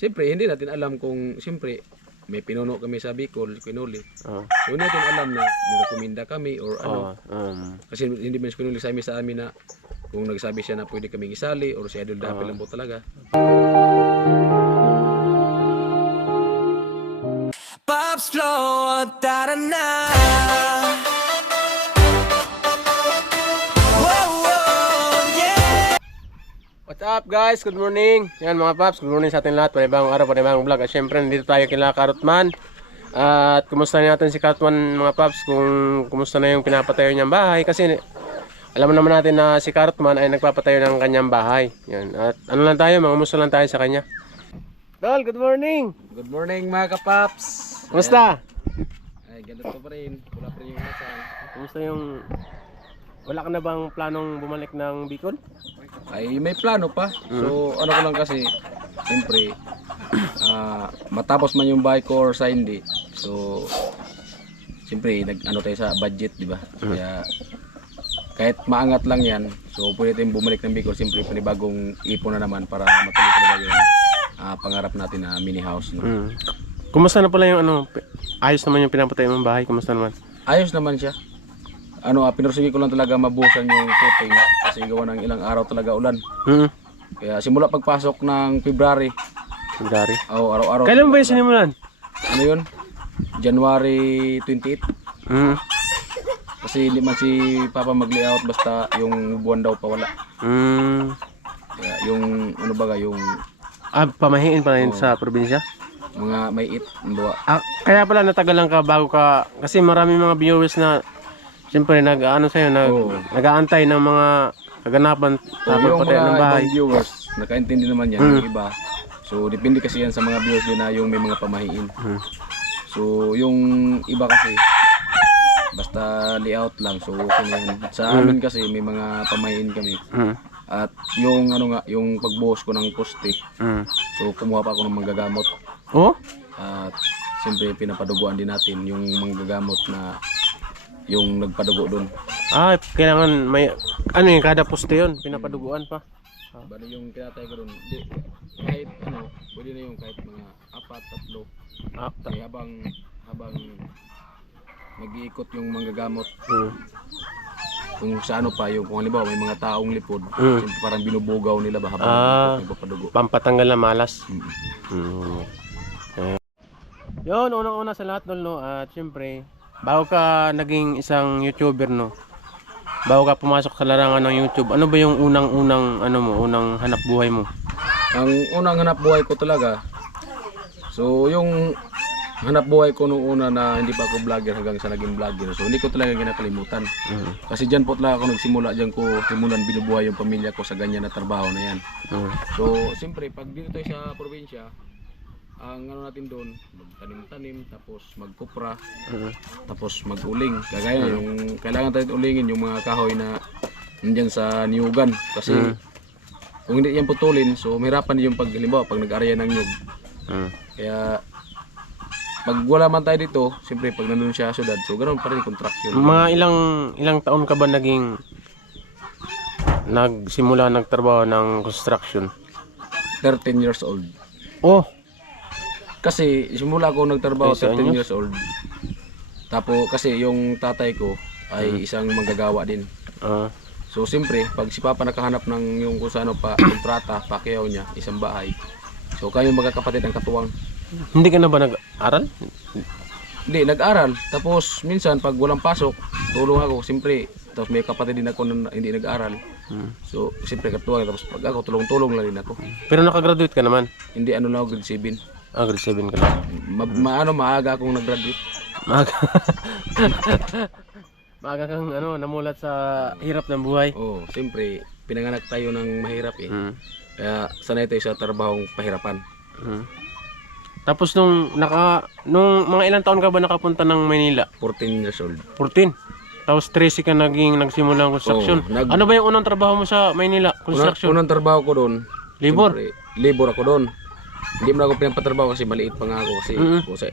siyempre hindi natin alam kung siyempre may pinuno kami sa Bicol, Quinoli. So hindi natin alam na nagkuminda kami or ano. Kasi hindi man si Quinoli sa amin na kung nagsabi siya na pwede kaming isali or si Idol Dapi lang po talaga. Pops flow, tara na. What's up guys? Good morning. Yan mga paps, good morning sa ating lahat. Panibagong araw, panibagong vlog. At syempre nandito tayo kila Karotman. At kumusta natin si Karotman mga paps, kung kumusta na yung pinapatayo niyang bahay. Kasi alam naman natin na si Karotman ay nagpapatayo ng kanyang bahay. Yan. At ano lang tayo, mangamusta lang tayo sa kanya. Dol, good morning. Good morning mga kapaps. Kumusta? Ay, ganito pa rin. Wala pa rin yung asang. Kumusta yung... Wala ka na bang planong bumalik ng Bicol? Ay may plano pa. So ano ko lang kasi siyempre matapos man yung bahay ko or sa hindi. So siyempre nag-ano tayo sa budget, di ba? Kaya kahit maangat lang yan, so pwede tayong bumalik ng Bicol. Siyempre panibagong ipon na naman para matuloy talaga yung pangarap natin na mini house, no? Kumusta na pala yung ano, ayos naman yung pinapatayo mong bahay? Kumusta naman? Ayos naman siya. Pinursige ko lang talaga mabuhusan yung footing kasi gawa ng ilang araw talaga ulan. Kaya simula pagpasok ng February. February? Oo, araw-araw. Kailan ba yung sinimulan? Ano yun? January 28. Kasi hindi man si Papa mag-layout basta yung buwan daw pa wala. Kaya yung ano baga yung... Pamahiin pa rin sa probinsya? Mga may it. Kaya pala natagalan ka bago ka... Kasi marami mga viewers na... Siyempre nag-aantay ng mga kaganapan sa pagpatayo ng bahay. Yung mga viewers, nakaintindi naman yan yung iba. So depende kasi yan sa mga viewers din na yung may mga pamahiin. So yung iba kasi basta layout lang, so okay na yan. Sa amin kasi may mga pamahiin kami. At yung yung pagbuhos ko ng poste. So kumuha pa ako ng manggagamot. At siyempre pinapaduguan din natin yung manggagamot na yung nagpadugo doon. Kailangan may ano yung kada poste yun, pinapaduguan pa. Bali yung kinatay ko doon, kahit pwede na yung kahit mga 4, 3. Kaya habang nag-iikot yung manggagamot, kung sa pa yung kung halimbawa may mga taong lipod, parang binubugaw nila ba habang nagpapadugo. Pampatanggal na malas. Yun, unang-una sa lahat dol, no, at syempre bago ka naging isang YouTuber, no, bago ka pumasok sa larangan ng YouTube, ano ba yung unang hanap buhay mo? Ang unang hanap buhay ko talaga, so yung hanap buhay ko nung una na hindi pa ako vlogger hanggang sa naging vlogger, so hindi ko talaga kinakalimutan. Kasi dyan po talaga ako nagsimula, dyan ko simulan binubuhay yung pamilya ko sa ganyan na trabaho na yan. So siyempre pag dito tayo sa probinsya, ang natin doon, magtanim-tanim, tapos magkupra, tapos maguling. Kagaya yung kailangan tayo ulingin yung mga kahoy na nandyan sa niyugan. Kasi kung hindi yan putulin, so mahirapan yung halimbawa pag nag-araya ng niyog. Kaya pag wala man tayo dito, siyempre pag nandun siya sa syudad, so ganoon pa rin contraction. Mga ilang taon ka ba nagsimula nagtrabaho ng construction? 13 years old. Kasi simula ko nagtrabaho 13 years old. Tapos kasi yung tatay ko ay isang manggagawa din. So siyempre, pag si Papa nakahanap ng yung kung saan pa kontrata, pakiyaw niya, isang bahay. So kami magkakapatid ang katuwang. Hindi ka na ba nag-aral? Hindi, nag-aral. Tapos minsan pag walang pasok, tulong ako. Siyempre, tapos may kapatid din ako na hindi nag-aral. So siyempre katuwang. Tapos pag ako, tulong-tulong lang din ako. Pero nakagraduate ka naman? Hindi, lang ako, grade 7. Grade 7 ka lang. Maaga akong nag-graduate. Maaga kang namulat sa hirap ng buhay. Siyempre, pinanganak tayo ng mahirap eh. Kaya sanay tayo sa trabahong pahirapan. Tapos nung mga ilang taon ka ba nakapunta ng Maynila? 14 years old. 14? Tapos 13 ka nagsimula ng construction. Ano ba yung unang trabaho mo sa Maynila? Construction? Unang trabaho ko doon. Labor? Labor ako doon. Hindi mo na ako pinapatrabaho kasi maliit pa nga ako kasi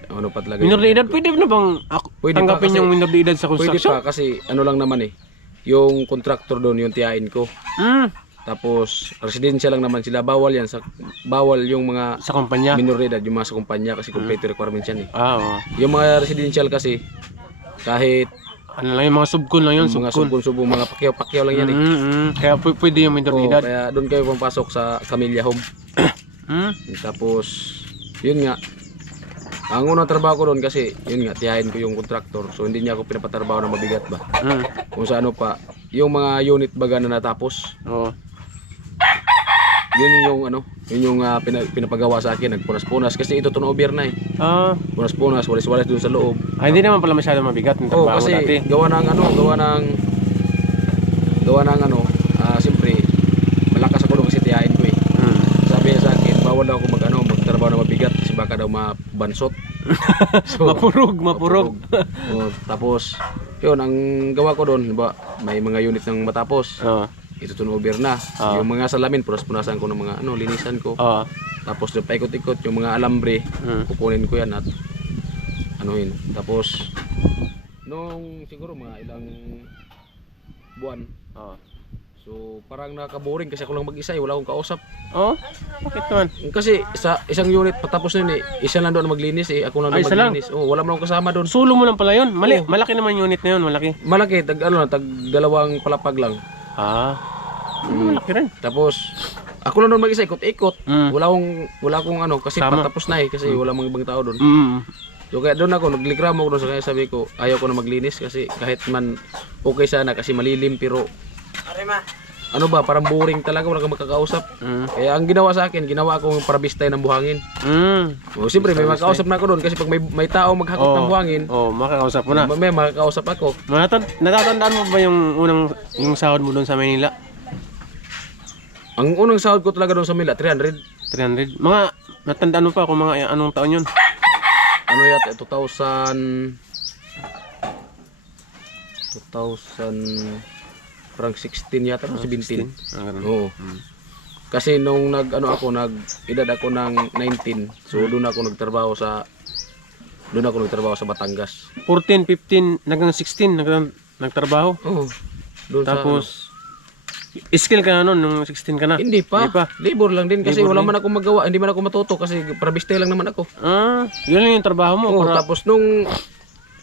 ano pa talaga. Minor de edad, pwede na bang tanggapin yung minor de edad sa construction? Pwede pa kasi ano lang naman eh. Yung contractor doon, yung tiyain ko. Tapos residential lang naman sila. Bawal yung mga Sa kumpanya? minor edad, yung mga sa kumpanya kasi complete requirements yan eh. Oo. Yung mga residential kasi kahit Ano lang yung mga subkon lang yun, mga subkon. subong mga pakyaw lang yan eh. Kaya pwede yung minor Oo, edad. kaya doon kayo pumasok sa Camellia Home. Tapos yun nga. Ang unang trabaho ko doon kasi yun nga, tiyahin ko yung kontraktor. So hindi niya ako pinapatrabaho na mabigat ba. Kung sa ano pa, yung mga unit baga na natapos. Oo. Yun yung ano, yun yung pinapagawa sa akin, nagpunas-punas kasi ito turnover na eh. Punas-punas, walis-walis doon sa loob. Hindi naman pala masyado mabigat yung Oh, trabaho kasi dati. gawa ng ano, siyempre malakas ako doon kasi tiyahin ko eh. Sabi niya sa akin, bawal daw ako magtrabaho na mabigat kasi baka daw mabansot. So, Mapurog. oh, tapos yun ang gawa ko doon, diba, may mga unit ng matapos. Oo. Ito turnover na. Yung mga salamin, punas-punasan ko ng mga linisan ko. Oo. Tapos paikot-ikot yung mga alambre, kukunin ko yan at anuhin. Tapos nung siguro mga ilang buwan. So parang nakaboring kasi ako lang mag-isa, wala akong kausap. Bakit naman? Kasi sa isang unit patapos na yun eh, isa lang doon maglinis eh, ako lang doon isa lang? maglinis. Wala man akong kasama doon. Sulo mo lang pala yun. Malaki naman yung unit na yun, malaki. Malaki, tag dalawang palapag lang. Malaki rin. Tapos ako lang doon mag-isa, ikot-ikot. Wala akong kasi Sama. patapos na eh kasi wala mga ibang tao doon. Mm. So kaya doon ako, nagligramo ako doon sa kanya, sabi ko, ayaw ko na maglinis kasi kahit man okay sana kasi malilim pero ano ba, parang boring talaga, wala kang makakausap. Kaya ang ginawa sa akin, ginawa akong parabistay ng buhangin. O siyempre may makakausap na ako doon kasi pag may tao maghakot ng buhangin, Makakausap mo na. may makakausap ako. Natatandaan mo ba yung sahod mo doon sa Manila? Ang unang sahod ko talaga doon sa Mila, 300. 300. Natandaan mo pa kung mga anong taon yun? Ano yata, 2000 parang 16 yata, 17. Oo. Kasi nung edad ako ng 19. So doon ako nagtrabaho sa Batangas. 14, 15, hanggang 16 nagtrabaho. Oo. Doon Tapos skill ka na noon nung 16 ka na? Hindi pa. Labor lang din kasi Labor wala din. man ako magawa, hindi man ako matuto kasi parabistay lang naman ako. Yun lang yung trabaho mo. Oo, tapos nung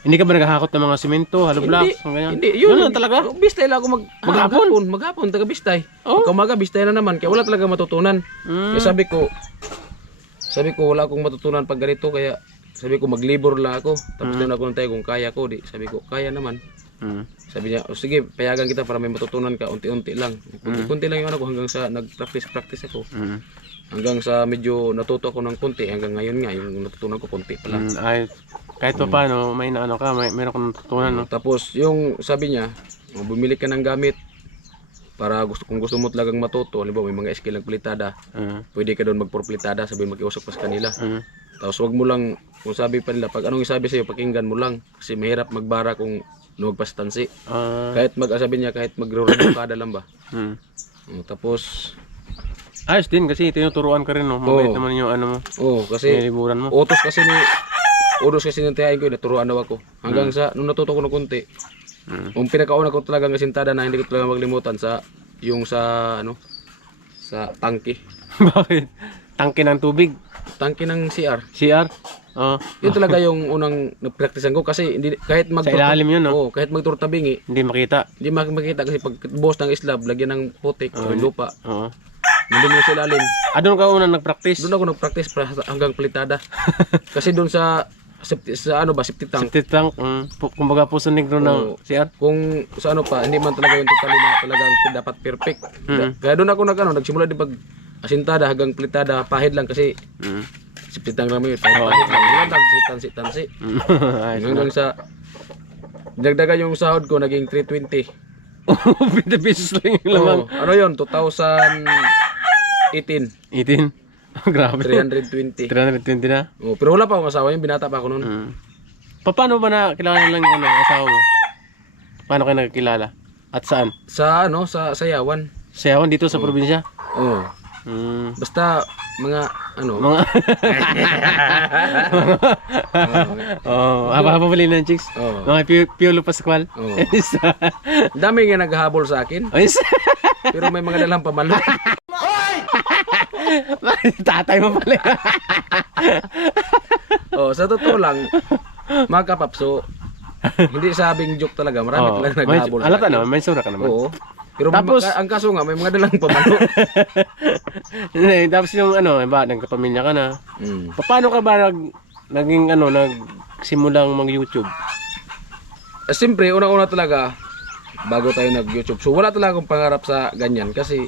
Hindi ka ba naghahakot ng mga simento, hollow blocks, ganyan? Hindi, yun lang talaga. Bistay lang ako Maghapon? maghapon taga bistay. Pagka umaga bistay na naman kaya wala talaga matutunan. Kaya sabi ko wala akong matutunan pag ganito kaya sabi ko maglibor lang ako. Tapos doon ako nantay kung kaya ko, sabi ko kaya naman. Sabi niya, sige, payagan kita para may matutunan ka unti-unti lang. Kunti lang yung ako hanggang sa nag-practice ako. Hanggang sa medyo natuto ako ng konti hanggang ngayon nga yung natutunan ko konti pa lang. Kahit pa paano, may naano ka, meron kang natutunan, no? Tapos yung sabi niya, bumili ka ng gamit para kung gusto mo talagang matuto, halimbawa may mga skill ng plitada, pwede ka doon magpurplitada, sabi makiusap pa sa kanila. Tapos wag mo lang, kung sabi pa nila, pag anong isabi sa'yo, pakinggan mo lang. Kasi mahirap magbara kung nagpastansi. Kahit sabi niya, kahit magro-kada lang ba. Tapos ayos din kasi tinuturuan ka rin, no? Mabait naman yung ano mo. kasi Liburan mo. utos kasi ng tiyahin ko, naturuan daw ako. Hanggang sa, nung natuto ko ng konti, yung pinakauna ko talagang kasintada na hindi ko talaga maglimutan sa tangke. Bakit? Tangke ng tubig. Tangke ng CR. CR? Yun talaga yung unang nagpraktisan ko kasi hindi, kahit Sa ilalim yun, no? kahit magturtabingi, Hindi makita. hindi makikita kasi pag buhos ng slab, lagyan ng putik o lupa. Oo. Nandun yung sa ilalim. Doon ka unang nag-practice? Doon ako nag-practice hanggang plitada. Kasi doon sa septic tank. Septic tank. Kumbaga puso negro ng CR? Kung sa hindi man talaga yung totally na talagang dapat perfect. Kaya doon ako nagsimula din pag asintada hanggang plitada, pahid lang kasi septic tank lang yun. Pahid lang. Wala tansi. Hanggang sa dagdagan yung sahod ko naging 320. 50 pesos lang yung lamang. Ano yun? 2018. 18? Grabe. 320. 320 na? Pero wala pa akong asawa yun. Binata pa ako noon. Paano ba nakilala lang yung asawa mo? Paano kayo nagkilala? At saan? Sa Sayawan. Sayawan dito sa probinsya? Oo. Basta mga haba-haba pala ng chicks. Mga Piolo Pascual. dami nga naghahabol sa akin. Pero may mga dalang pamalo. Tatay mo pala. Oh, sa totoo lang, mga kapapso, hindi sabing joke talaga. Marami talaga naghahabol. Alata naman, may sura ka naman. Oo. Pero Tapos, ang kaso nga, may mga dalang pamalo. Tapos yung ano, ba, nagkapamilya ka na. Paano ka ba naging ano, nagsimulang mag-YouTube? Siyempre, una-una talaga, bago tayo nag-YouTube. So, wala talaga akong pangarap sa ganyan. Kasi,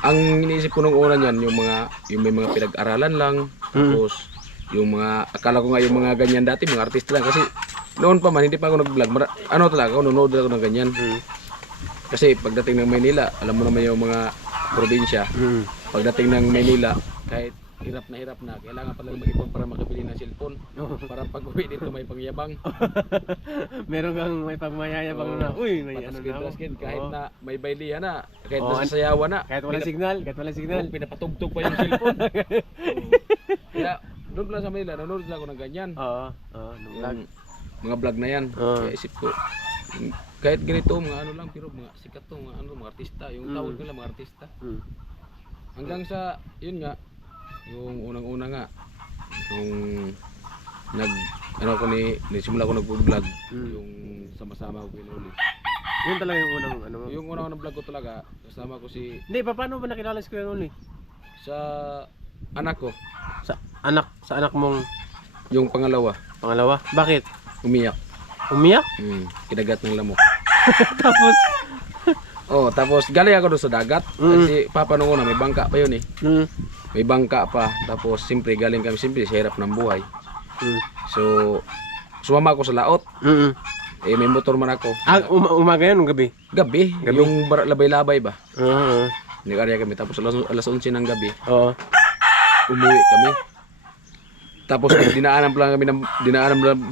ang iniisip ko nung una niyan, yung may mga pinag-aralan lang. Tapos, yung mga, akala ko nga yung mga ganyan dati, mga artista lang. Kasi, noon pa man, hindi pa ako nag-vlog. Ano talaga, nanonood ako ng ganyan. Kasi pagdating ng Maynila, alam mo naman yung mga probinsya. Pagdating ng Maynila, kahit hirap na, kailangan pala mag-ipon para makabili ng cellphone. Para pag-uwi dito may pangyabang. Meron kang may pagmayayabang na, uy, may ano na ako. Kahit na may baylihan na, kahit nasasayawan na. Kahit walang signal, Pinapatugtog pa yung cellphone. Kaya, doon pala sa Maynila, nanonood lang ako ng ganyan. Yung mga vlog na yan. Kaya isip ko, kahit ganito, mga ano lang, pero mga sikat to, mga artista. Yung tawag nila, mga artista. Hanggang sa, yun nga, yung unang-una nga, yung nagsimula ko nag-vlog, yung sama-sama ko pinuli. Yun talaga yung unang ano mo? Yung unang vlog ko talaga, kasama ko si... Hindi, paano ba nakilala si Kuya Noli? Sa anak ko. Sa anak mong Yung pangalawa, Bakit? umiyak. Umiyak? Kinagat ng lamok. Tapos? Tapos galing ako doon sa dagat. Kasi papa nung una, may bangka pa yun eh. May bangka pa. Tapos siyempre galing kami sa hirap ng buhay. So, sumama ako sa laot. May motor man ako. Umaga yun, gabi? Gabi. Yung labay-labay ba? Oo. Nag-arya kami. Tapos alas 11 ng gabi, Oo. umuwi kami. Tapos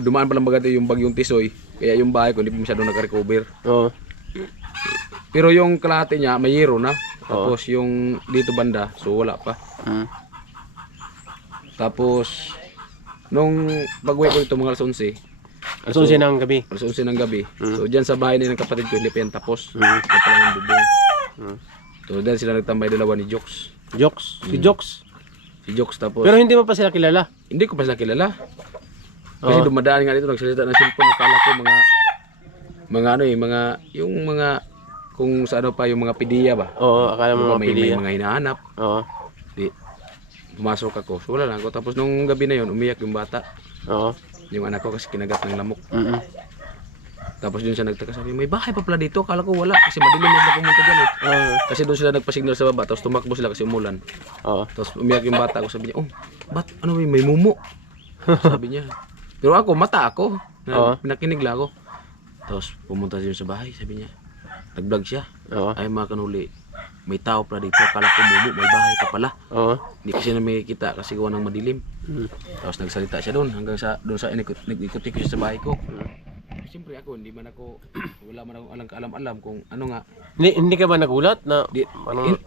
dumaan pa lang bagay yung bagyong Tisoy. Kaya yung bahay ko hindi pa masyado naka-recover. Oo. Pero yung kalahati niya mayero na. Tapos yung dito banda, so wala pa. Tapos nung pag-uwi ko dito mga alas 11. Alas 11 ng gabi. Alas 11 ng gabi. So diyan sa bahay ni ng kapatid ko hindi pa yan tapos. Ito pa lang yung bubong. So dahil sila nagtambay dalawa ni Jokes. Si Jokes. Si Jokes tapos. Pero hindi mo pa sila kilala? Hindi ko pa sila kilala. Kasi dumadaan nga dito nagsalita ng cellphone, nakala ko mga kung sa ano pa yung mga pidiya ba. Oo, akala mo May mapili. mga hinahanap. Oo. Di pumasok ako. So wala lang ako. Tapos nung gabi na yun, umiyak yung bata. Oo. Yung anak ko kasi kinagat ng lamok. Tapos yun siya nagtaka, sabi, may bahay pa pala dito. Akala ko wala kasi madilim na pumunta dyan eh. Kasi doon sila nagpa-signal sa baba. Tapos tumakbo sila kasi umulan. Tapos umiyak yung bata ko. Sabi niya, ba't ano may mumo? Sabi niya. Pero ako, mata ako. Pinakinig lang ako. Tapos pumunta siya sa bahay. Sabi niya, nag-vlog siya. Ay mga kanuli, may tao pala dito. Akala ko mumo, may bahay pa pala. Hindi kasi na may kita kasi gawa ng madilim. Tapos nagsalita siya doon. Hanggang doon sa nag-ikot ko siya sa bahay ko. Siyempre ako, wala man akong alam-alam kung ano nga. Hindi ka ba nagulat na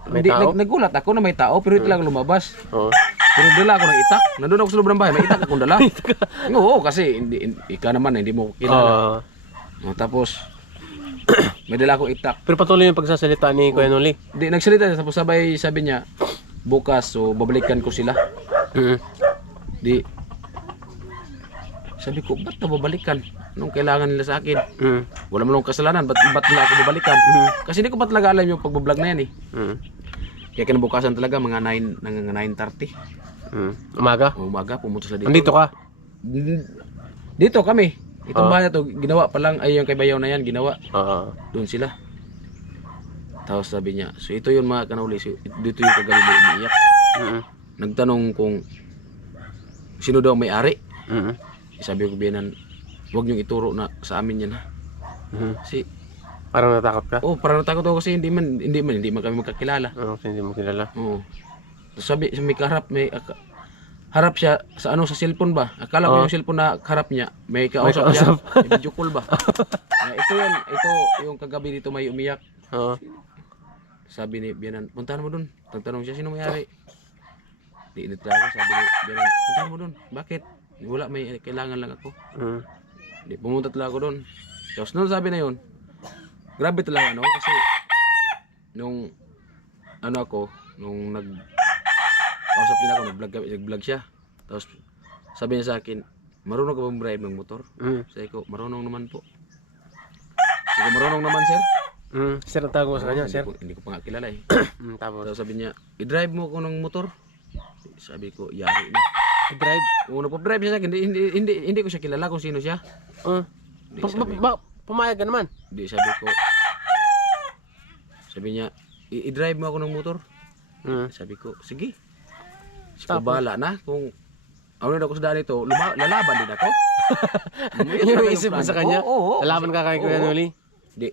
may tao? Nagulat ako na may tao, pero ito lang lumabas. Pero dala ako ng itak. Nandun ako sa loob ng bahay, may itak akong dala. Oo, kasi ikaw naman, hindi mo kilala. Tapos, may dala akong itak. Pero patuloy yung pagsasalita ni Kuya Noli. Hindi, nagsalita siya, tapos sabi niya, bukas, so babalikan ko sila. Sabi ko, ba't na babalikan? Anong kailangan nila sa akin? Wala mo lang kasalanan, ba't nila ako babalikan? Kasi hindi ko pa talaga alam yung pagbablog na yan eh. Kaya kinabukasan talaga mga 9:30. Umaga? Umaga, pumunta sila dito. Andito ka? Dito kami. Itong bahay na to, ginawa pa lang, ay yung kay Bayaw na yan, ginawa. Doon sila. Tapos sabi niya, so ito yun mga kanuli, so, dito yung kagabi mo umiiyak. Nagtanong kung sino daw may-ari. Sabi ko biyanan, huwag niyong ituro na sa amin yan ha. Kasi parang natakot ka? Parang natakot ako kasi hindi man kami magkakilala. Hindi mo kilala. Sabi may harap siya sa sa cellphone ba? Akala ko yung cellphone na harap niya, may kausap siya. May video call ba? Ito yung kagabi dito may umiyak. Sabi ni biyanan, puntahan mo dun. Nagtanong siya, sino may-ari? Di init lang ako, sabi ni biyanan, puntahan mo dun. Bakit? Wala, may kailangan lang ako. Di pumunta talaga ako doon. Tapos nung sabi na yun, grabe talaga kasi nung ano ako, nung kausap niya ako, nag-vlog siya. Tapos sabi niya sa akin, marunong ka bang drive ng motor? Sabi ko, marunong naman po. Sabi ko, marunong naman sir. Sir ang tawag mo sa kanya, sir. Hindi ko pa nga kilala eh. Tapos, Tapos sabi niya, i-drive mo ko ng motor. Sabi ko, yari na. drive. Una pa drive siya sa akin, hindi ko siya kilala kung sino siya. Pumayag ka naman. Hindi, sabi niya, i-drive mo ako ng motor. Sabi ko, sige. Sige, bahala na. Kung ano na ako sa daan ito, lalaban din ako. Yung isip mo sa kanya? Oo. Lalaban ka kay Kuya Noli? Hindi.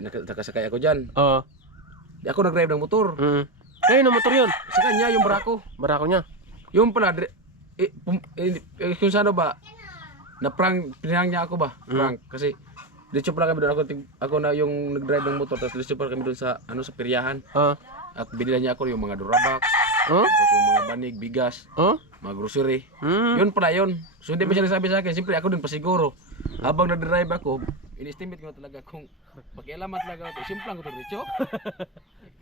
Nakasakay ako dyan. Oo. Di ako nag-drive ng motor. Ayun ang motor yun. Sa kanya, yung barako. Barako niya. Yung pala, kung saan ba, pinang niya ako ba? Prank. Kasi, diretso pala kami doon. Ako na yung nag-drive ng motor, tapos diretso pala kami doon sa peryahan. At binila niya ako yung mga Durabox, tapos yung mga banig, bigas, mga grocery. Yun pala yun. So hindi pa siya nagsabi sa akin, siyempre ako din pasiguro. Habang nag-drive ako, in-estimate ko talaga kung pakialaman talaga ako. Simple lang ko ito, diretso.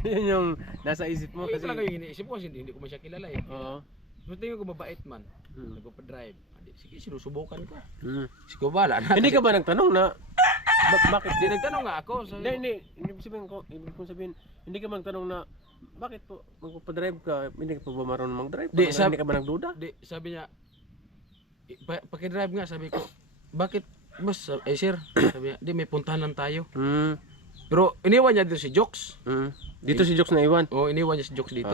Yun yung nasa isip mo Kasi kasi. talaga yung iniisip ko, kasi hindi ko man siya kilala eh. Oo. So tingin ko mabait man, nagpapadrive. Sige, sinusubukan ko. Mm. Sige, bala na. Hindi ka ba nagtanong na bakit? Hindi, nagtanong nga ako. So, Hindi ko sabihin, hindi ka magtanong na bakit po magpapadrive ka, hindi ka pa ba marunong mag-drive? Di, Hindi ka ba nagduda? Di, sabi niya, pakidrive nga, sabi ko, bakit, boss, sir, sabi niya, di, may puntahan lang tayo. Pero iniwan niya dito si Jokes. Dito si Jokes na iwan? Oo, iniwan niya si Jokes dito.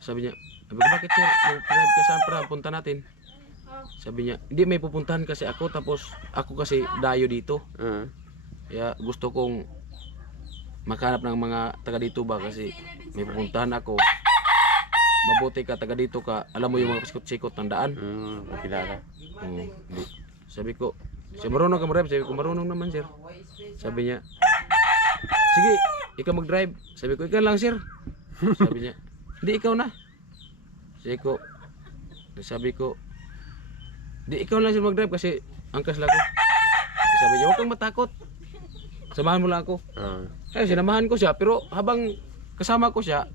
Sabi niya, bakit sir, mag-drive ka saan para punta natin? Sabi niya, hindi, may pupuntahan kasi ako, tapos ako kasi dayo dito. Kaya gusto kong makahanap ng mga taga dito ba, kasi may pupuntahan ako. Mabuti ka, taga dito ka, alam mo yung mga sikot-sikot ng daan. Kilala. Oo, hindi. Sabi ko, siya marunong ka mag-drive? Sabi ko, marunong naman sir. Sabi niya, sige, ikaw mag-drive. Sabi ko, ikaw lang sir. Sabi niya, hindi, ikaw na. Sabi ko, di, ikaw lang sir mag-drive kasi angkas lang ako. Sabi niya, huwag kang matakot. Samahan mo lang ako. Kaya sinamahan ko siya, pero habang kasama ko siya,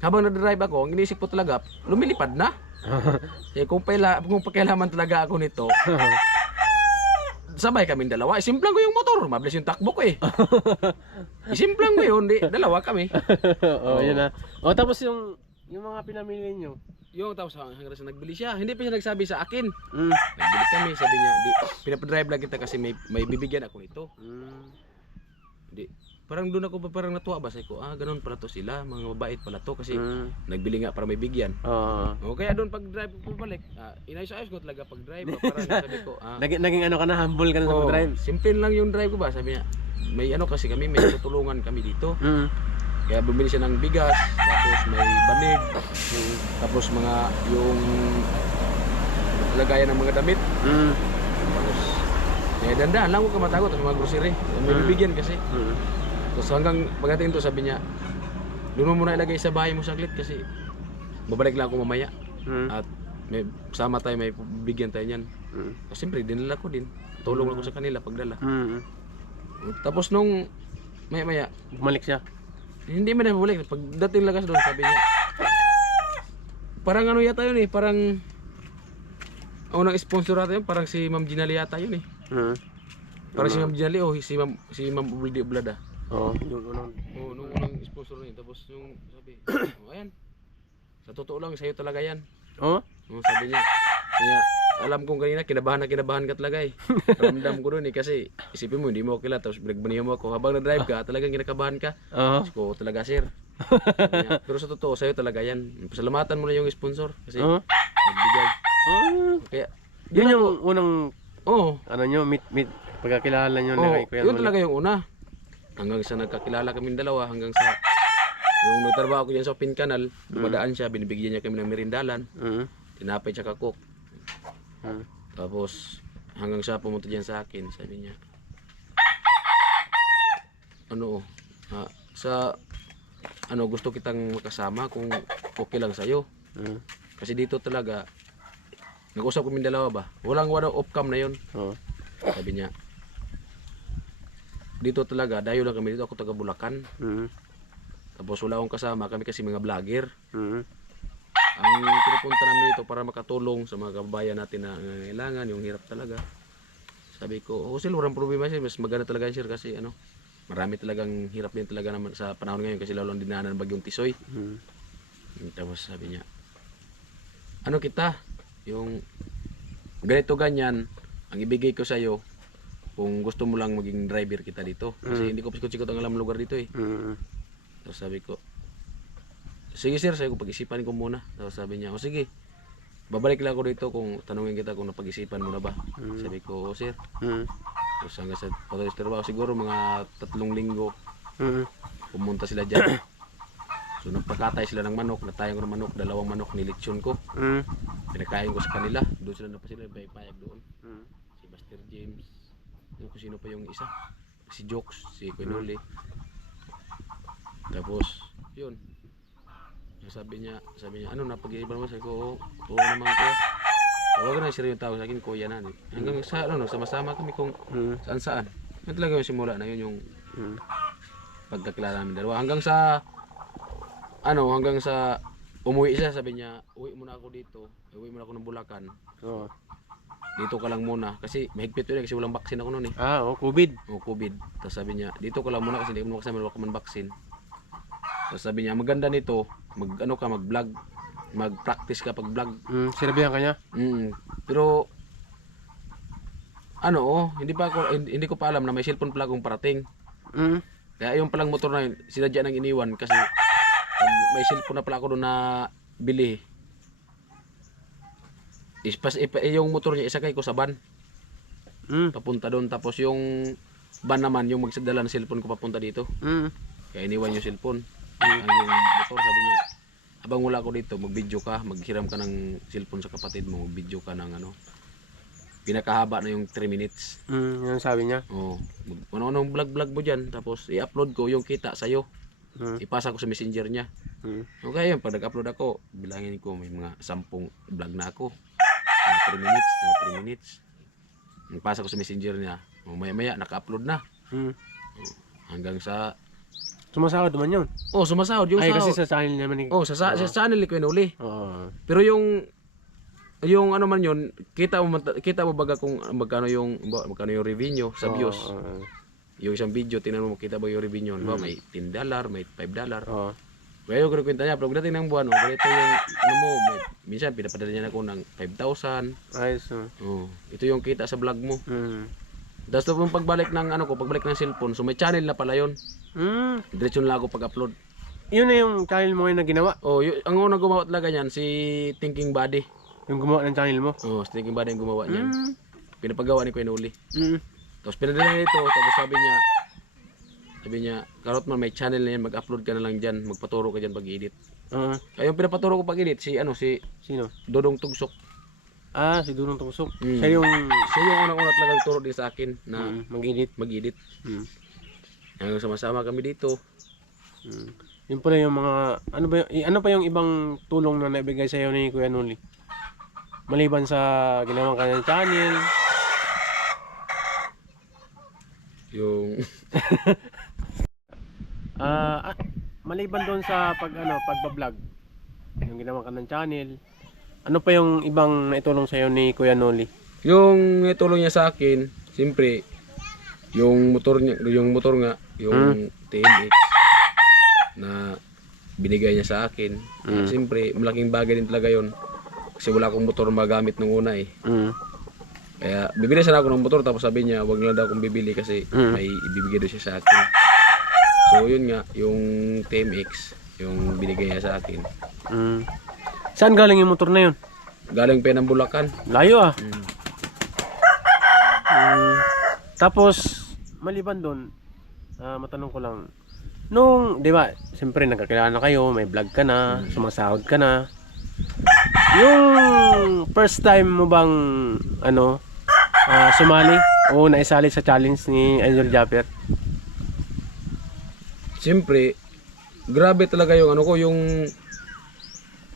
habang nag-drive ako, ang inisip ko talaga, lumilipad na. Kung pakialaman talaga ako nito, sabay kaming dalawa. Isimplang ko yung motor, mabilis yung takbo ko eh. Isimplang ko yun, dalawa kami. Yun na. Tapos yung mga pinamili nyo. Yung tapos hanggang sa nagbili siya, hindi pa siya nagsabi sa akin. Nagbili kami, sabi niya, pinapadrive lang kita kasi may bibigyan ako nito. Di, parang doon ako parang natuwa ba, sabi ko, ganun pala to sila, mga mabait pala to kasi nagbili nga para may bigyan. Kaya doon pag drive ko balik, inayos-ayos ko talaga pag drive, parang sabi ko, naging ano ka na, humble ka na sa drive. Simple lang yung drive ko ba, sabi niya, may ano kasi kami, may tutulungan kami dito. Kaya bumili siya ng bigas, tapos may banig, tapos mga yung lagayan ng mga damit. Tapos dandahan lang ko kamatakot sa mga grocery. May bibigyan kasi. Tapos hanggang pagdating ito, sabi niya, doon mo muna ilagay sa bahay mo saglit kasi babalik lang ako mamaya. At may sama tayo, may bibigyan tayo niyan. Kasi siyempre dinala ko din. Tulong ako sa kanila pagdala. Tapos nung maya bumalik siya. Hindi man na bumalik. Pagdating lagas doon, sabi niya, parang ano yata yun eh, parang unang sponsor ata yun, parang si Ma'am Ginali yata yun eh. Parang si Ma'am Ginali o si Ma'am Ublidi Ublada. Nung unang sponsor niya. Tapos yung sabi, ayan, sa totoo lang, sa'yo talaga yan. Sabi niya, alam kong kanina, kinabahan ka talaga eh. Ramdam ko doon eh, kasi isipin mo, hindi mo ako kilala, tapos binagbanihan mo ako. Habang na-drive ka, talagang kinakabahan ka. Ko talaga sir. Pero sa totoo, sa'yo talaga yan. Pasalamatan mo na yung sponsor, kasi nagbigay. Kaya, yun yung unang, ano nyo, meet, pagkakilala nyo na kay Kuya Noli. Yun talaga yung una. Hanggang sa nagkakilala kaming dalawa, hanggang sa yung nagtrabaho ko dyan sa Pin Canal, dumadaan siya, binibigyan niya kami ng merindalan, tinapay siya kakok. Tapos hanggang siya pumunta dyan sa akin, sabi niya, gusto kitang makasama kung okay lang sa'yo. Kasi dito talaga, nag-usap kami dalawa ba, walang off-cam na yun. Sabi niya, dito talaga, dayo lang kami dito, ako taga Bulacan. Tapos wala akong kasama, kami kasi mga vlogger. Mm. Ang pinupunta namin dito para makatulong sa mga kababayan natin na nangangailangan, yung hirap talaga. Sabi ko, oh sir, walang problema sir, mas maganda talaga sir kasi ano, marami talagang hirap din talaga naman sa panahon ngayon kasi lalong dinaanan ng bagyong Tisoy. Mm. Tapos sabi niya, ano kita, yung ganito ganyan, ang ibigay ko sa'yo, kung gusto mo lang maging driver kita dito. Kasi hindi ko pasikot-sikot ang alam lugar dito eh. Mm. Tapos sabi ko, sige sir, sabi ko, pag-isipan ko muna. Tapos sabi niya, o sige, babalik lang ako dito kung tanungin kita kung napag-isipan mo na ba. Sabi ko, o sir. Mm. Tapos hanggang sa patuloy trabaho, siguro mga 3 linggo, Mm. pumunta sila dyan. So nagpakatay sila ng manok, natayan ko ng manok, 2 manok, nilitsyon ko. Mm. Pinakain ko sa kanila, doon sila napasila, payag doon. Mm. Si Buster James, yung kung sino pa yung isa, si Jokes, si Quinoli. Tapos, yun. Sabi niya, ano napag-iiban mo? Sabi ko, oo naman ko. Huwag na sila yung tawag sa akin, kuya na. Hanggang sa, ano, sama-sama kami kung saan-saan. Yun talaga yung simula na yun, yung pagkakilala namin dalawa. Hanggang sa umuwi siya, sabi niya, uwi muna ako dito. Uwi muna ako ng Bulacan. Oh. Dito ka lang muna. Kasi mahigpit yun kasi walang vaccine ako noon eh. Ah, oh, COVID. O COVID. Tapos sabi niya, dito ka lang muna kasi hindi mo kasama wala ka man vaccine. Tapos sabi niya, maganda nito, mag-vlog, mag-practice ka pag vlog. Sinabihan ka niya? Pero hindi ko pa alam na may cellphone pala akong parating. Kaya yung palang motor na yun, sinadya nang iniwan kasi pag may cellphone na pala ako doon na bili. Yung motor niya isakay ko sa van. Papunta doon, tapos yung van naman yung magsadala ng cellphone ko papunta dito. Kaya iniwan yung cellphone. Ang yung motor, sabi niya, abang wala ako dito, mag-video ka, maghiram ka ng cellphone sa kapatid mo, mag-video ka ng pinakahaba na yung 3 minutes. Yan sabi niya. Ano-anong vlog mo dyan, tapos i-upload ko yung kita sa'yo. Ipasa ko sa messenger niya. Okay yun, pag nag-upload ako, bilangin ko may mga 10 vlog na ako. 3 minutes. Ipasa ko sa messenger niya. Maya-maya, naka-upload na. Hanggang sa Sumasahod naman yun. Sumasahod yung sahod. Kasi sa channel naman. Sa channel ni Quinoli. Oo. Pero yung ano man yun, kita mo baga kung magkano yung revenue sa views. Yung isang video, tingnan mo makita ba yung revenue, may $10, may $5. Oo. Kaya yung kwenta niya, pag dating ng buwan, ganito yung minsan pinapadala niya ako ng 5,000. Ayos. Ito yung kita sa vlog mo. Tapos yung pagbalik ng pagbalik ng cellphone, so may channel na pala yun. Diretso lang ako pag-upload. Yun na yung channel mo ngayon na ginawa? Ang unang gumawa talaga niyan, si Thinking Body. Yung gumawa ng channel mo? Si Thinking Body yung gumawa niyan. Pinapagawa ni Quinoli. Tapos pinadala niya ito, tapos sabi niya, Karot man, may channel na yan, mag-upload ka na lang dyan, magpaturo ka dyan pag-edit. Kaya yung pinapaturo ko pag-edit, Sino? Dodong Tugsok. Si Dudong Tugsok. Siya yung unang-una talaga nagturo din sa akin na mag-edit. Hanggang sama-sama kami dito. Yun pala yung mga, ano pa yung ibang tulong na naibigay sa iyo ni Kuya Noli? Maliban sa ginawang kanyang channel. Yung maliban doon sa pagba-vlog, yung ginawa ka ng channel, ano pa yung ibang naitulong sa iyo ni Kuya Noli? Yung itulong niya sa akin, siyempre, yung motor nga, yung TMX na binigay niya sa akin. Siyempre, malaking bagay din talaga yun. Kasi wala akong motor magamit nung una eh. Kaya bibili sana ako ng motor, tapos sabi niya, wag lang daw akong bibili kasi may ibibigay daw siya sa akin. So yun nga, yung TMX, yung binigay niya sa akin. Saan galing yung motor na yun? Galing pa ng Bulacan. Layo ah. Tapos, maliban doon, matanong ko lang, di ba, siyempre nagkakilala na kayo, may vlog ka na, sumasahod ka na. Yung first time mo bang, sumali o naisali sa challenge ni Idol Japper? Siyempre, grabe talaga yung yung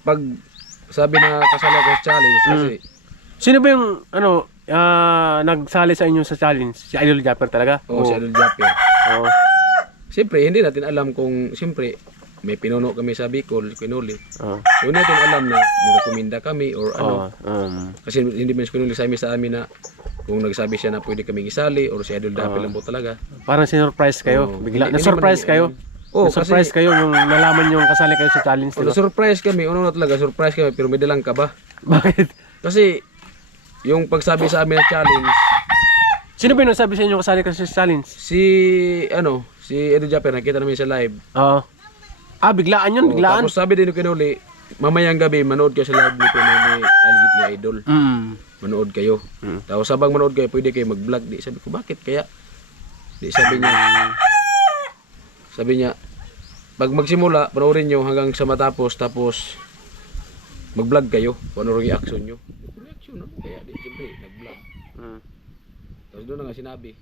pag sabi na kasali ako sa challenge kasi sino ba yung nagsali sa inyo sa challenge? Si Idol Japper talaga? si Idol Japper. Oo. Siyempre, hindi natin alam kung siyempre may pinuno kami sa Bicol, Quinuli. Oo. So hindi natin alam na nagkuminda kami or ano. Oo. Kasi hindi man Quinuli sa amin na kung nagsabi siya na pwede kaming isali or si Idol Dapi lang po talaga. Parang sinurprise kayo. Oo. Bigla. Hindi Na-surprise man- kayo. Oo, Na-surprise kayo yung nalaman yung kasali kayo sa challenge, di ba? surprise kami, na talaga, surprise kami, pero may dalang kaba. Bakit? Kasi, yung pagsabi sa amin na challenge, Sino ba yung nagsabi sa inyo kasali kayo sa challenge? si Idol Dapi, nakita namin sa live. Oo. Biglaan yun, biglaan. Tapos sabi din ni Kinuli, mamayang gabi, manood kayo sa live nito ni Algit ni Idol. Manood kayo. Tapos sabang manood kayo, pwede kayo mag-vlog. Di sabi ko, bakit kaya? Di sabi niya, pag magsimula, panoorin nyo hanggang sa matapos, tapos mag-vlog kayo kung ano rin reaction nyo. Reaction, no? Kaya di, siyempre, nag-vlog. Tapos doon na nga sinabi.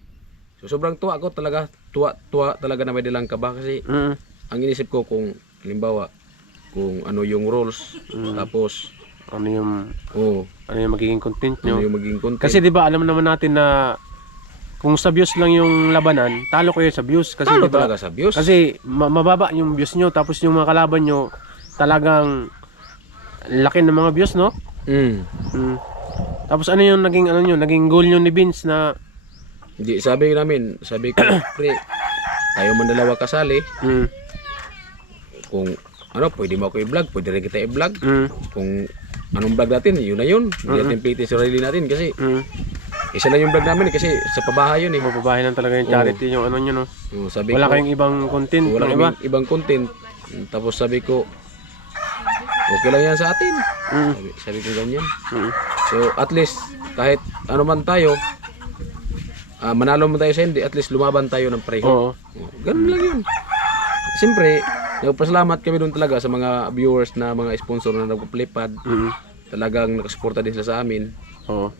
So sobrang tuwa ko talaga, tuwa talaga na may dalang kaba kasi ang inisip ko kung, halimbawa, kung ano yung rules, tapos, Ano yung ano yung magiging content ano nyo? yung magiging content. Kasi 'di ba, alam naman natin na kung sa views lang yung labanan, talo kayo sa views kasi talo 'di ba? talaga sa views. Kasi mababa yung views nyo, tapos yung mga kalaban nyo talagang laki ng mga views, no? Tapos ano yung naging goal nyo ni Vince na Hindi, sabi ko, pre, tayo man dalawa kasali, kung ano, pwede mo ako i-vlog, pwede rin kita i-vlog. Kung anong vlog natin, yun na yun. Hindi natin pilitin sa sarili natin kasi isa lang yung vlog namin kasi sa pabahay yun eh. mababahay lang talaga yung charity, yung ano nyo, no? Sabi Wala ko, kayong ibang content, wala yung iba? kaming ibang content. Tapos sabi ko, okay lang yan sa atin. Sabi ko ganyan. So at least, kahit ano man tayo, manalo mo tayo sa hindi, at least lumaban tayo ng pareho. Oo. Ganun lang yun. Siyempre, nagpasalamat kami doon talaga sa mga viewers na mga sponsor na nagpapalipad. Talagang nakasuporta din sila sa amin. Oo.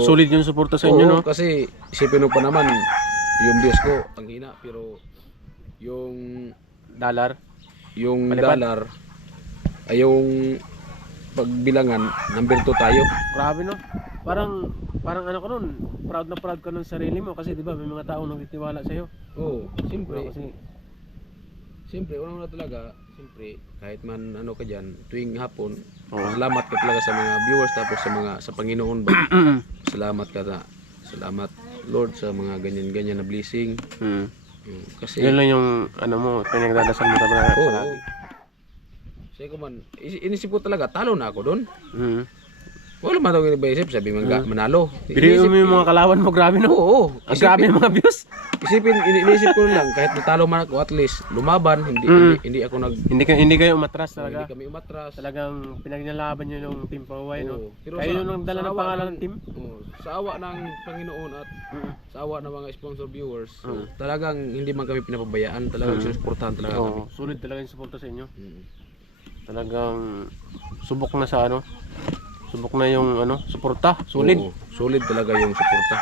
Solid yung suporta sa inyo, Oo, no? kasi isipin mo pa naman, yung views ko, ang hina, pero yung Dollar. dollar ay yung pagbilangan, number 2 tayo. Grabe, no? Parang ano ka nun, proud na proud ka nun sa sarili mo kasi 'di ba may mga taong nagtitiwala sa iyo. Oo, siyempre. Kasi Siyempre, unang talaga, siyempre, kahit man ano ka dyan, tuwing hapon, Oo. salamat ka talaga sa mga viewers, tapos sa Panginoon ba? Salamat ka na. Salamat, Lord, sa mga ganyan-ganyan na blessing. Kasi, yun lang yung ano mo, pinagdadasal mo talaga. oo. Kasi ko man, inisip ko talaga, talo na ako doon. Wala man itong inisip, sabi manalo. Pero mo yung mga kalaban mo, grabe, no? Oo. Ang grabe yung mga views. Inisip ko lang, kahit natalo man ako, at least, lumaban, hindi ako Hindi kayo umatras hindi talaga. kami umatras. Talagang pinaglalaban nyo yung Team Paway, Oo. no? Pero Kayo sa- yung nagdala sa ng awa pangalan ng- ng team. Sa awa ng Panginoon at sa awa ng mga sponsor viewers, so, talagang hindi man kami pinapabayaan, talagang sinusuportahan talaga kami. Oo, solid talaga yung suporta sa inyo. Mm. Talagang subok na sa ano. Subok na yung ano, suporta, solid. Oo, solid talaga yung suporta.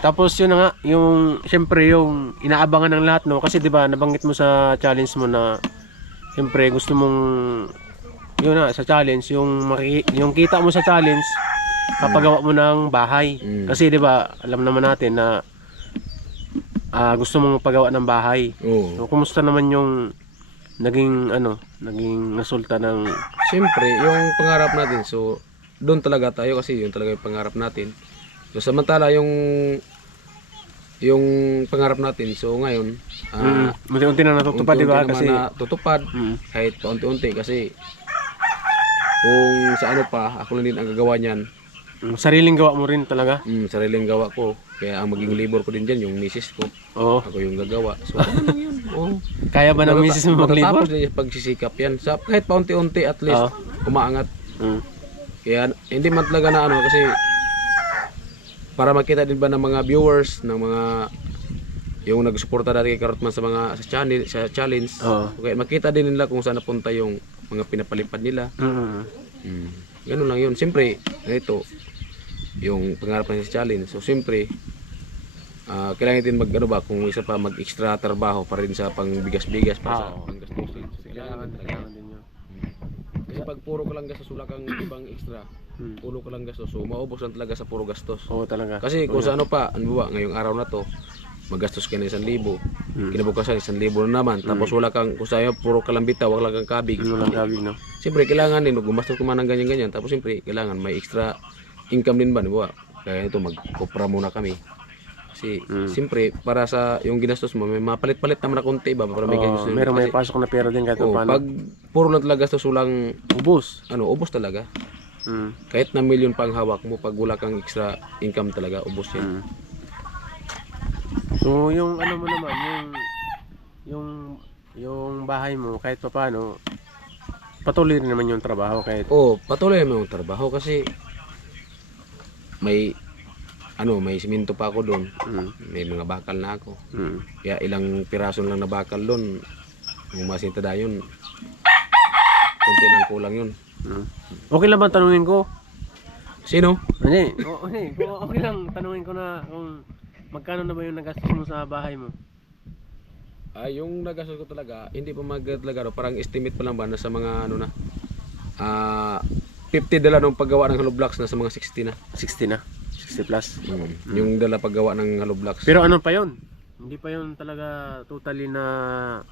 Tapos yun na nga, yung syempre yung inaabangan ng lahat, no, kasi 'di ba nabanggit mo sa challenge mo na syempre gusto mong yun na sa challenge yung kita mo sa challenge papagawa mo ng bahay. Kasi 'di ba alam naman natin na gusto mong pagawa ng bahay. Oo. So kumusta naman yung naging resulta ng Siyempre, yung pangarap natin, so doon talaga tayo kasi yun talaga yung pangarap natin. So samantala yung pangarap natin, so ngayon, unti-unti na natutupad, di ba? unti-unti Kasi naman natutupad kahit paunti-unti kasi kung sa ano pa, ako lang din ang gagawa niyan. sariling gawa mo rin talaga. Sariling gawa ko. Kaya ang maging labor ko din dyan, yung misis ko. Oo. Ako yung gagawa. So ano lang yun. Oo. Kaya ba ng misis mo maglibor? Matatapos din yung pagsisikap yan. Kahit paunti-unti at least umaangat. Kaya hindi man talaga na ano kasi para makita din ba ng mga viewers, ng mga yung nagsuporta dati kay Karotman sa mga sa challenge. Okay, makita din nila kung saan napunta yung mga pinapalipad nila. Ganun lang yun. Siyempre, ito yung pangarap natin sa challenge. So siyempre, kailangan din mag ano ba kung isa pa mag-extra trabaho pa rin sa pangbigas-bigas para sa panggastusin. So, kailangan din yun. Kasi pag puro ka lang gastos, wala kang ibang extra. Puro ka lang gastos. So maubos lang talaga sa puro gastos. Oo talaga. Kasi kung sa ano pa, ano ba, ngayong araw na to, magastos ka na 1,000. Kinabukasan 1,000 na naman. Tapos wala kang, kung sa'yo, puro kalambita, wala kang kabig. Ano lang gabi, no? Siyempre, kailangan din, gumastos ko man ng ganyan-ganyan. Tapos siyempre, kailangan may extra income din ba, di ba? Kaya ito, mag-kopra muna kami. Kasi, siyempre, para sa yung ginastos mo, may mapalit-palit naman na konti ba? Para may gusto. Meron may pasok na pera din kahit paano. Pag puro lang talaga gastos, walang, Ubus. ubos talaga. Mm. Kahit na milyon pang hawak mo, pag wala kang extra income talaga, ubos yan. So, yung ano mo naman, yung bahay mo, kahit paano, patuloy rin naman yung trabaho kahit Patuloy naman yung trabaho kasi may simento pa ako doon. May mga bakal na ako. Kaya ilang piraso lang na bakal doon. Yung masinta da yun, konti lang kulang yun. Okay lang ba tanungin ko? Sino? Hindi, okay lang tanungin ko na kung magkano na ba yung nagastos mo sa bahay mo? Yung nagastos ko talaga, hindi pa magtalaga, parang estimate pa lang ba na sa mga $50 nung paggawa ng hollow blocks, na sa mga 60 na. 60 na? 60 plus? Yung dala paggawa ng hollow blocks. Pero ano pa yun? Hindi pa yun talaga totally na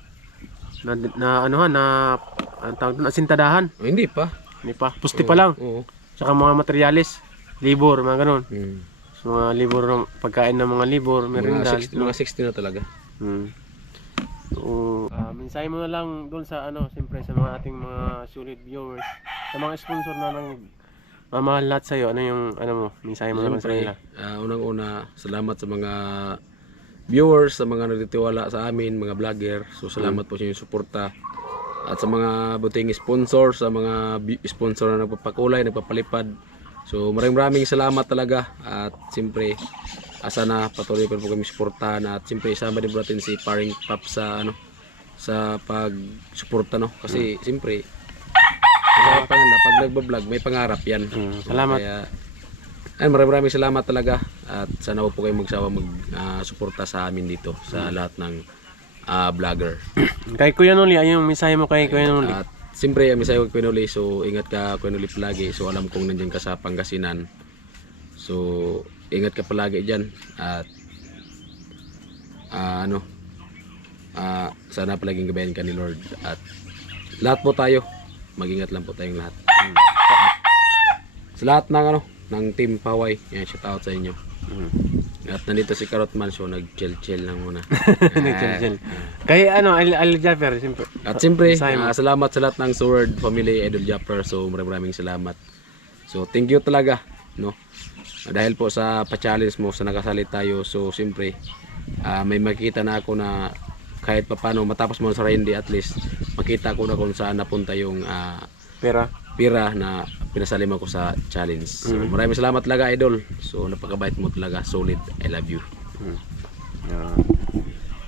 ang tawag doon, asintadahan. Hindi pa. Hindi pa. Pusti pa lang. Oo. Saka mga materialis, libor, mga ganun. Mm. So, mga libor, pagkain ng mga libor, merindal. Mga 60 na talaga. So, mensahe mo na lang doon sa siyempre sa mga ating mga solid viewers, sa mga sponsor na mamahal lahat sa'yo, ano yung mensahe mo naman sa kanila? Unang-una, salamat sa mga viewers, sa mga nagtitiwala sa amin, mga vlogger. So salamat po sa inyong suporta. At sa mga buting sponsor, sa mga sponsor na nagpapakulay, nagpapalipad. So maraming salamat talaga. At siyempre, sana patuloy pa po kami suportahan. At siyempre, isama din po natin si Paring Pop sa sa pag-suporta, no? Kasi siyempre, pag nagbablog, may pangarap yan. Salamat. Kaya, maraming salamat talaga. At sana po kayo magsawa mag-suporta sa amin dito sa lahat ng vlogger. Kay Kuya Noli, ayun yung mensahe mo kay Kuya Noli. At siyempre, mensahe ko kay Kuya Noli, so ingat ka Kuya Noli palagi. So alam kong nandiyan ka sa Pangasinan. So ingat ka palagi dyan. At sana palaging gabayan ka ni Lord. At lahat po tayo, mag-ingat lang po tayong lahat. Sa lahat ng team Paway, yan, shout out sa inyo. At nandito si Karotman, so nag-chill lang muna. Nag-chill. Kay Idol Japper, siyempre. At siyempre, salamat sa lahat ng Sword Family, Idol Japper. So maraming salamat. So thank you talaga, no? Dahil po sa pa-challenge mo, sa nakasali tayo. So siyempre, may makita na ako na kahit paano matapos mo sa Randy, at least makita ko na kung saan napunta yung pira na pinasali mo ko sa challenge. So, maraming salamat talaga, Idol. So napakabait mo talaga, solid. I love you.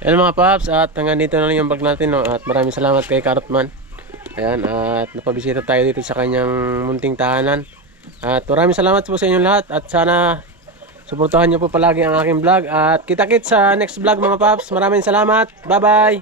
Ayan mga paps, at hanggang dito na lang yung vlog natin, no? At maraming salamat kay Karotman. Ayan, at napabisita tayo dito sa kanyang munting tahanan. At maraming salamat po sa inyong lahat. At sana suportahan nyo po palagi ang aking vlog. At kita-kits sa next vlog mga paps. Maraming salamat. Bye bye.